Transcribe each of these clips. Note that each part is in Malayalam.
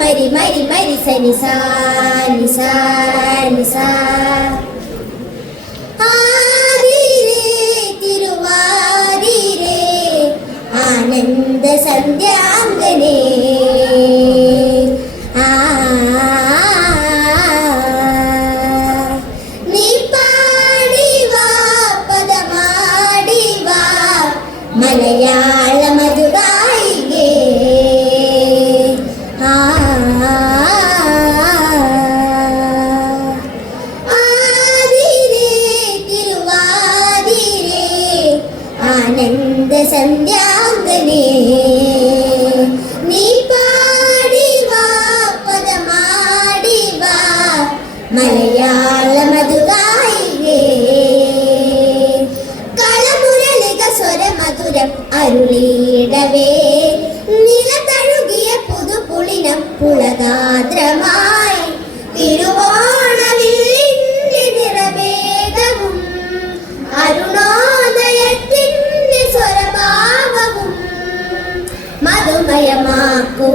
മരി മരി മരി സനി സാ നി സാ നി സാ. ആതിരേ തിരുവാതിരേ ആനന്ദ സന്ധ്യാംഗനേ നീ പാടിവാ പദമാടിവാ മലയാള മധുഗായികേ. ആതിരേ തിരുവാതിരേ ആനന്ദ സന്ധ്യാംഗനേ നീ പാടിവാ പദമാടിവാ മലയാള മധുഗായികേ. കളമുരളിക സ്വരമധുരം അരുളിയിടവേ നിലതഴുകിയ പുതുപുളിനം പുളകാദ്രമായി തിരുവോണവില്ലിന്റെ നിറവേദവും അരുണോദയത്തിന്റെ സ്വരഭാവവും മധുമയമാക്കുവാൻ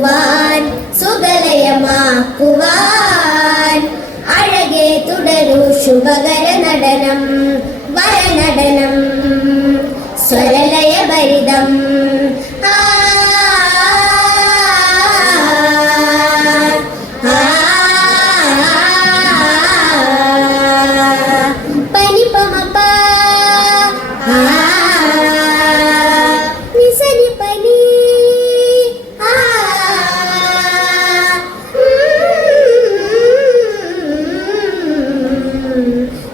സുഗലയമാക്കുവാൻ അഴകെ തുടരൂ ശുഭകര നടനം വരനടനം സ്വരലയഭരിതം. പനിപമപ നിസനി പനി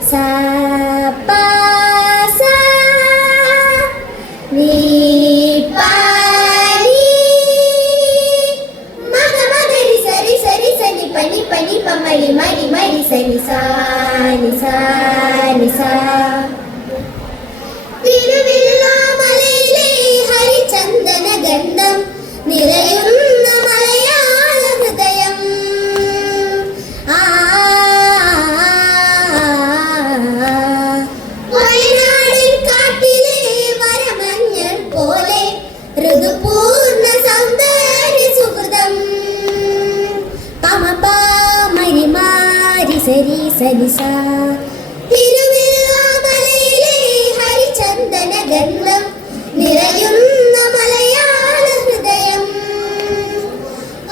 സാ പാ സാ നീ പാനി മഗ മഗരി സരി സരി സനി പനി പനി പമരി മരി മരി സനി സാ നി സാ നി സാ. തിരുവില്ലാമലയിലെ ഹരിചന്ദന ഗന്ധം നിറയുന്ന മലയാള ഹൃദയം. വയനാടിൻ കാട്ടിലെ വരമഞ്ഞൾ പോലെ ഋതുപൂർണ്ണ സൗന്ദര്യ സുഹൃതം. പമപ മരി മാരി സരി സനി സാ. തിരുവില്ലാമലയിലെ ഹരിചന്ദന ഗന്ധം നിറയുന്ന മലയാള ഹൃദയം.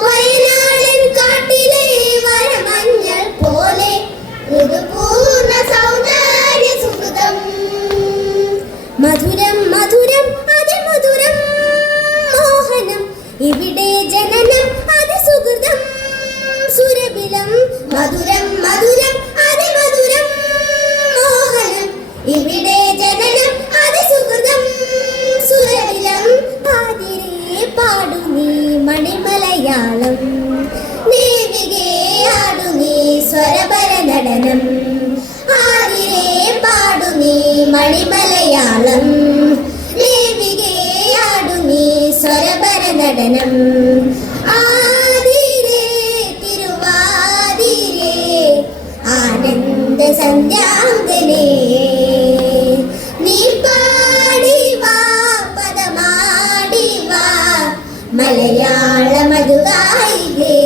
വയനാടൻ കാട്ടിലെ വരമഞ്ഞൾ പോലെ ഋതുപൂർണ്ണ സൗന്ദര്യ സുഹൃതം. മധുരം മധുരം അതിമധുരം മോഹനം ഇവിടെ ജനനം അതിസുഹൃതം സുരഭിലം. മധുരം മധുരം അതിമധുരം മോഹനം ഇവിടെ ജനനം അതിസുഹൃതം സുരഭിലം. ആതിരേ പാടു നീ മണിമലയാളം ദേവികേ ആടു നീ സ്വരഭര നടനം. ആതിരേ പാടു നീ മണിമലയാളം ദേവികേ ആടു നീ സ്വരഭര നടനം. ആതിരേ തിരുവാതിരേ ആനന്ദ സന്ധ്യാംഗനേ നീ പാടിവാ പദമാടിവാ മലയാള മധുഗായികേ.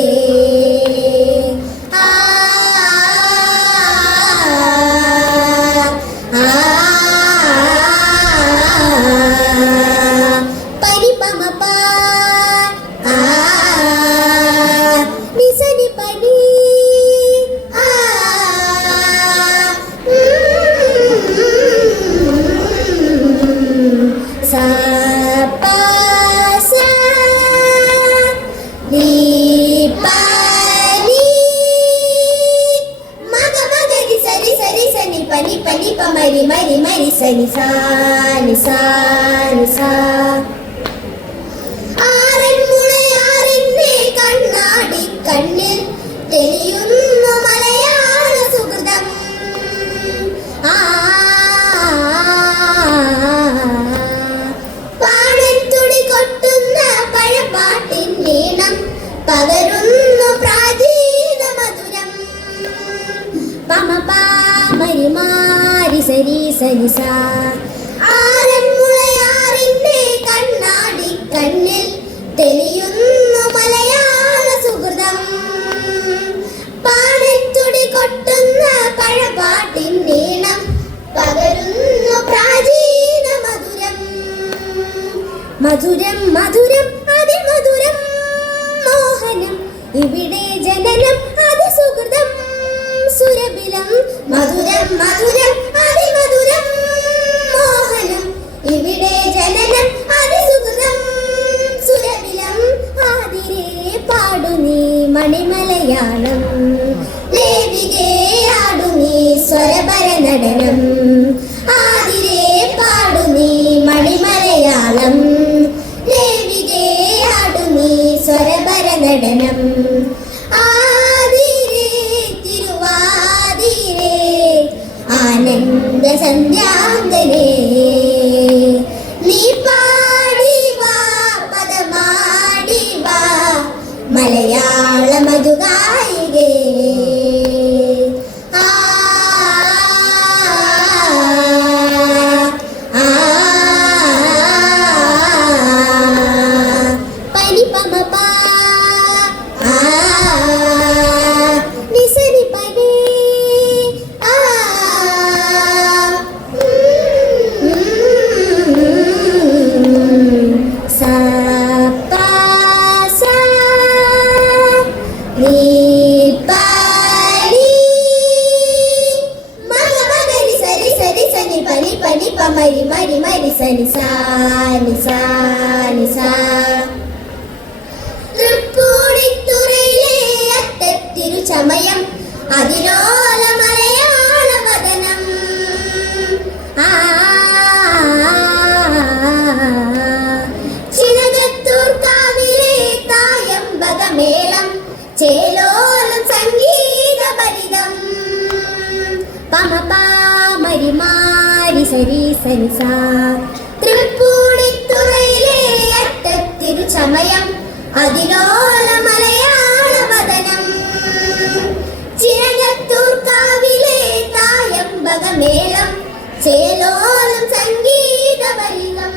പനിപമപ നിസനി പനി സാ പാ സാ നീ പാനി മഗ മഗരി സരി സരി സനി പനി പനി പമരി മരി മരി സനി സാ നി സാ നി സാ. ആറന്മുളയാറിന്റെ കണ്ണാടി കണ്ണിൽ തെളിയുന്നു മലയാള സുഹൃതം. പാടത്തുടി കൊട്ടുന്ന പഴപ്പാട്ടിൻ നീണം പകരുന്നു പ്രാചീന മധുരം. പമപ മരി മാരി സരി സനി സാ. ആറന്മുളയാറിന്റെ കണ്ണാടി കണ്ണിൽ തെളിയുന്നു മലയാള സുഹൃതം. മധുരം മധുരം അതിമധുരം മോഹനം ഇവിടെ ജനനം അതിസുഹൃതം സുരഭിലം മധുരം മധുരം അതിമധുരം മോഹനം ഇവിടെ ജനനം അതിസുഹൃതം സുരഭിലം ആതിരേ പാടു നീ മണിമലയാളം ദേവികേ ആടു നീ സ്വരപര നടനം ആതിരേ പാടു നീ മണിമലയാളം ദേവികേ ആടു നീ സ്വരപര നടനം ആതിരേ തിരുവാതിരേ ആനന്ദ സന്ധ്യാന്തരേ നീ പാടി വാ പദമാടി വാ മലയാള മധുഗായികേ മരി മരി മരി സനി സാ നി സാ നി സാ തൃപ്പൂണിത്തുറയിലെ അത്തത്തിരു ചമയം അതിലോല മലയാള വദനം ചിനകത്തൂർ കാവിലെ തായമ്പകമേളം ചേലോലം സംഗീത ഭരിതം പമപ മരി മാരി സരി സനി സാ തൃപ്പൂണിത്തുറയിലെ അത്തത്തിരു ചമയം അതിലോല മലയാള വദനം ചിനകത്തൂർ കാവിലെ തായമ്പകമേളം ചേലോലം സംഗീത ഭരിതം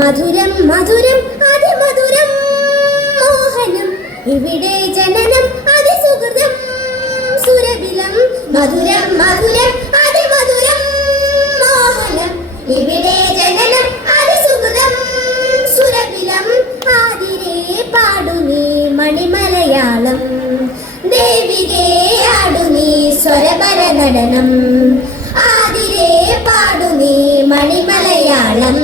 മധുരം മധുരം അതിമധുരം മോഹനം ഇവിടെ ജനനം അതിസുഹൃതം സുരഭിലം മധുരം മധുരം അതിമധുരം മോഹനം ഇവിടെ ജനനം അതിസുഹൃതം സുരഭിലം ആതിരേ പാടു നീ മണിമലയാളം ദേവികേ ആടു നീ സ്വരപര നടനം ആതിരേ പാടു നീ മണിമലയാളം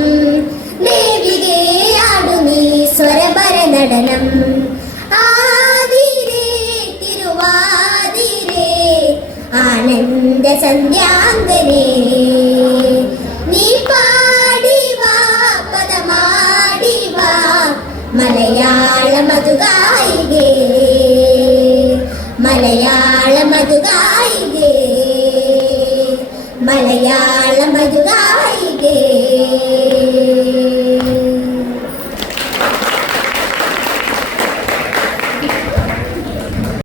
ദേവികേ ആടു നീ സ്വരപര നടനം ആതിരേ തിരുവാതിരേ ആനന്ദ സന്ധ്യാന്തരേ നീ പാടി വാ പദമാടി വാ മലയാള മധുഗായികേ മലയാള മധുഗായികേ